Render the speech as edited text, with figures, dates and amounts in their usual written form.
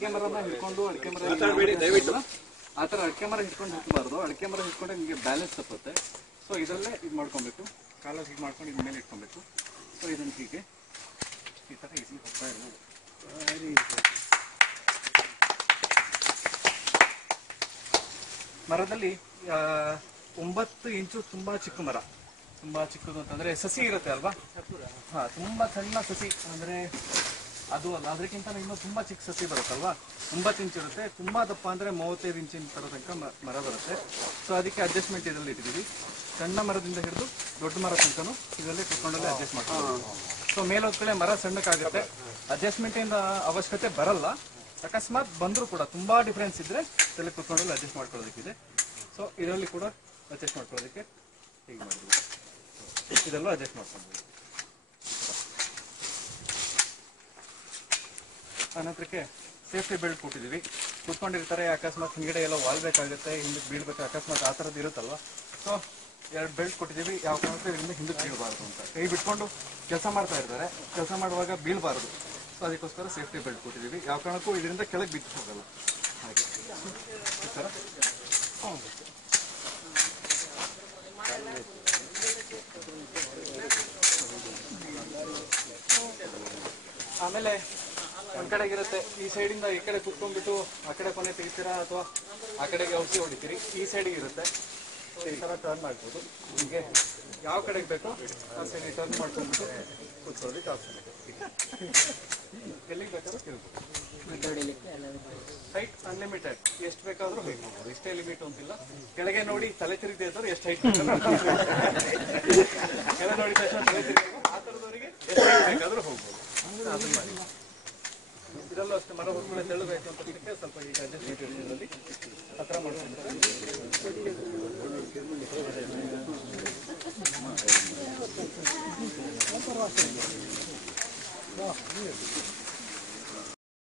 ಅಡಿಕೆ ಮರನ ಹಿಡ್ಕೊಂಡು ಅಡಿಕೆ ಮರ ಆ ಥರ ಅಡಿಕೆ ಮರ ಹಿಡ್ಕೊಂಡು ಹಾಕಬಾರ್ದು. ಅಡಿಕೆ ಮರ ಹಿಡ್ಕೊಂಡ್ರೆ ನಿಮಗೆ ಬ್ಯಾಲೆನ್ಸ್ ತಪ್ಪುತ್ತೆ. ಸೊ ಇದರಲ್ಲೇ ಇದು ಮಾಡ್ಕೊಬೇಕು, ಕಾಲು ಹೀಗೆ ಮಾಡ್ಕೊಂಡು ಇದ್ರ ಮೇಲೆ ಇಟ್ಕೊಬೇಕು. ಸೊ ಇದನ್ನು ಹೀಗೆ ಈ ಥರ ಈಸಿ ಹೋಗ್ತಾ ಇರ್ಬೋದು. ಮರದಲ್ಲಿ 9 ಇಂಚು ತುಂಬಾ ಚಿಕ್ಕ ಮರ, ತುಂಬಾ ಚಿಕ್ಕದು ಅಂತಂದ್ರೆ ಸಸಿ ಇರುತ್ತೆ ಅಲ್ವಾ? ಹಾ, ತುಂಬಾ ಸಣ್ಣ ಸಸಿ ಅಂದ್ರೆ ಅದು ಅಲ್ಲ, ಅದಕ್ಕಿಂತ ಇನ್ನೂ ತುಂಬಾ ಚಿಕ್ಕ ಸಸಿ ಬರುತ್ತಲ್ವಾ? 9 ಇಂಚ್ ಇರುತ್ತೆ. ತುಂಬಾ ದಪ್ಪ ಅಂದ್ರೆ 35 ಇಂಚಿನ ತನಕ ಮರ ಬರುತ್ತೆ. ಸೊ ಅದಕ್ಕೆ ಅಡ್ಜಸ್ಟ್ಮೆಂಟ್ ಇದರಲ್ಲಿ ಇಟ್ಟಿದ್ದೀವಿ. ಸಣ್ಣ ಮರದಿಂದ ಹಿಡಿದು ದೊಡ್ಡ ಮರ ತನಕನೂ ಇದರಲ್ಲಿ ಕುತ್ಕೊಂಡಲ್ಲೇ ಅಡ್ಜಸ್ಟ್ ಮಾಡ್ತೀವಿ. ಸೊ ಮೇಲೋದ್ಕಡೆ ಮರ ಸಣ್ಣಕ್ಕಾಗುತ್ತೆ, ಅಡ್ಜಸ್ಟ್ಮೆಂಟ್ ಇಂದ ಅವಶ್ಯಕತೆ ಬರಲ್ಲ. ಅಕಸ್ಮಾತ್ ಬಂದರೂ ಕೂಡ ತುಂಬಾ ಡಿಫ್ರೆನ್ಸ್ ಇದ್ರೆ ಇದರಲ್ಲಿ ಕುತ್ಕೊಂಡಲ್ಲಿ ಅಡ್ಜಸ್ಟ್ ಮಾಡ್ಕೊಳ್ಳೋದಕ್ಕಿದೆ. ಸೊ ಇದರಲ್ಲಿ ಕೂಡ ಅಡ್ಜಸ್ಟ್ ಮಾಡ್ಕೊಳ್ಳೋದಕ್ಕೆ ಹೀಗೆ ಮಾಡಿದ್ವಿ. ಇದೆಲ್ಲ ಅಡ್ಜಸ್ಟ್ ಮಾಡ್ಕೊಳ್ಬೋದು. ಆನಂತರಕ್ಕೆ ಸೇಫ್ಟಿ ಬೆಲ್ಟ್ ಕೊಟ್ಟಿದ್ದೀವಿ. ಕುತ್ಕೊಂಡಿರ್ತಾರೆ, ಅಕಸ್ಮಾತ್ ಹಿಂಗಡೆ ಎಲ್ಲ ವಾಲ್ಬೇಕಾಗುತ್ತೆ, ಹಿಂದಕ್ಕೆ ಬೀಳ್ಬೇಕು, ಅಕಸ್ಮಾತ್ ಆ ಥರದ್ದು ಇರುತ್ತಲ್ವ. ಸೊ 2 ಬೆಲ್ಟ್ ಕೊಟ್ಟಿದ್ದೀವಿ. ಯಾವ ಕಾರಣಕ್ಕೂ ಇದರಿಂದ ಹಿಂದಕ್ಕೆ ಬೀಳಬಾರ್ದು ಅಂತ. ಕೈ ಬಿಟ್ಕೊಂಡು ಕೆಲಸ ಮಾಡ್ತಾ ಇರ್ತಾರೆ, ಕೆಲಸ ಮಾಡುವಾಗ ಬೀಳಬಾರ್ದು. ಸೊ ಅದಕ್ಕೋಸ್ಕರ ಸೇಫ್ಟಿ ಬೆಲ್ಟ್ ಕೊಟ್ಟಿದ್ದೀವಿ. ಯಾವ ಕಾರಣಕ್ಕೂ ಇದರಿಂದ ಕೆಳಗೆ ಬಿದ್ದು ಹೋಗಲ್ಲ. ಹಾಗೆ ಈ ಥರ ಆಮೇಲೆ ಒಂದ್ ಕಡೆಗಿರುತ್ತೆ, ಈ ಸೈಡಿಂದ ಈ ಕಡೆ ಕುತ್ಕೊಂಡ್ಬಿಟ್ಟು ಆ ಕಡೆ ಕೊನೆ ತೆಗಿತೀರಾ ಅಥವಾ ಆ ಕಡೆಗೆ ಔಷಧಿ ಹೊಡಿತೀರಿ. ಈ ಸೈಡಿಗೆ ಇರುತ್ತೆ, ಈ ಥರ ಟರ್ನ್ ಮಾಡ್ಬೋದು. ಹೀಗೆ ಯಾವ ಕಡೆಗೆ ಬೇಕೋ ಆ ಸೈಡ್ ಟರ್ನ್ ಮಾಡ್ಕೊಂಡ್ಬಿಟ್ಟು ಕೂತ್ಕೊಳ್ಳೋದಕ್ಕೆ ಆಪ್ಷನ್ ಇದೆ. ಎಲ್ಲಿಗೆ ಬೇಕಾದ್ರೂ ತಿಳ್ಬೋದು. ಹೈಟ್ ಅನ್ಲಿಮಿಟೆಡ್, ಎಷ್ಟು ಬೇಕಾದ್ರೂ ಹೈಟ್ ಮಾಡ್ಬೋದು. ಇಷ್ಟೇ ಲಿಮಿಟ್ ಅಂತಿಲ್ಲ. ಕೆಳಗೆ ನೋಡಿ ತಲೆ ತಿರುಗಿದೆ ಅಂದ್ರೆ ಎಷ್ಟು ಹೈಟ್ ಕೆಳಗೆ ನೋಡಿ ತಕ್ಷಣ ತಲೆ ತಿರುಗಿ ಆ ಥರದವರಿಗೆ ಎಷ್ಟು ಹೈಟ್ ಬೇಕಾದ್ರೂ ಹೋಗ್ಬೋದು. ಅದನ್ನ ಮಾಡಿ. ಇದರಲ್ಲೂ ಅಷ್ಟೇ ಮರ ಹೊರಗಡೆ ತೆಳ್ಳಬೇಕು ಅಂತ ಸ್ವಲ್ಪ ಈಗ ಅಡ್ಜಸ್ಟ್ ಇದರಲ್ಲಿ ಹತ್ರ ಮಾಡ್ಕೊಂಡು